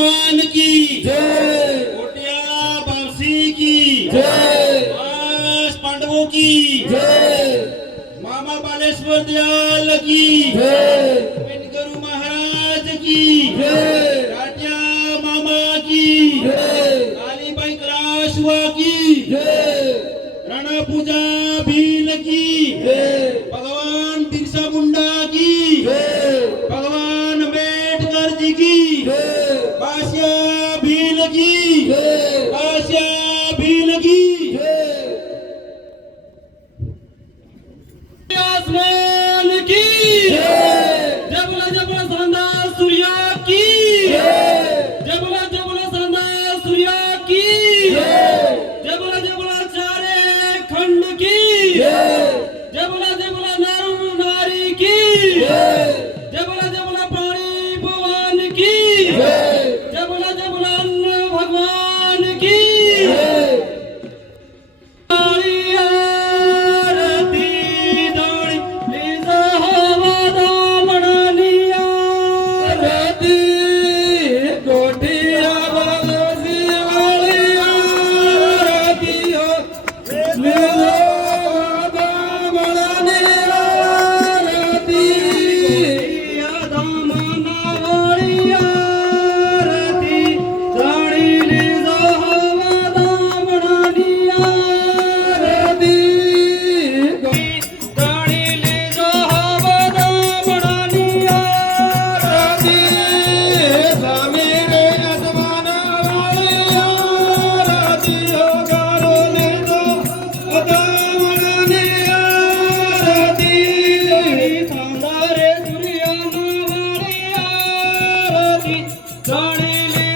हनुमान की जय कोटिया बांसी की जय पांच पांडवों की जय मामा बालेश्वर दयाल की जय गुरु महाराज की जय राजा मामा की जय कालीबाई कलाशवा की जय रणा पूजा भील की जय भगवान बिरसा मुंडा की जय भगवान अम्बेडकर जी की जय काशिया भील की जय काशिया भील की आसमान की जबला जबला सांदा सूर्या की जबला जबला सांदा सूर्या की जबला जबला चारे खंड की जबला जबला नारू नारी की जबला जबला प्राणी भगवान की जबला जबला अन्न भगवान की Johnny